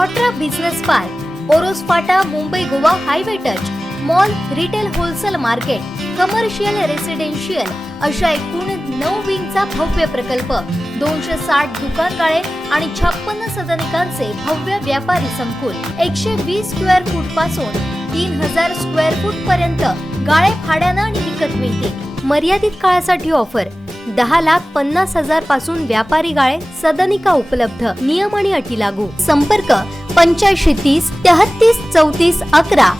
हॉट्रा business park, Oros फाटा, Mumbai Goa highway touch, mall, retail wholesale market, commercial residential अशा एकूण 9 विंगचा भव्य प्रकल्प, 260 दुकानगाळे आणि 56 सदनिकांचे भव्य व्यापारी संकुल, 120 स्क्वेअर फूट पासून 3000 स्क्वेअर फूट पर्यंत गाळे भाड्यानं आणि विकत मिळतील। मर्यादित काळासाठी ऑफर, 10,50,000 पासून व्यापारी गाळे, सदनिका उपलब्ध, नियम आणि अटी लागू। संपर्क 85 30 33 34 11।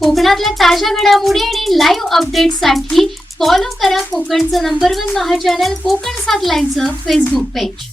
कोकणातल्या ताज्या घडामोडी आणि लाईव्ह अपडेट्ससाठी फॉलो करा कोकणचं नंबर 1 महा चॅनल कोकणसाद लाईव्हचं फेसबुक पेज।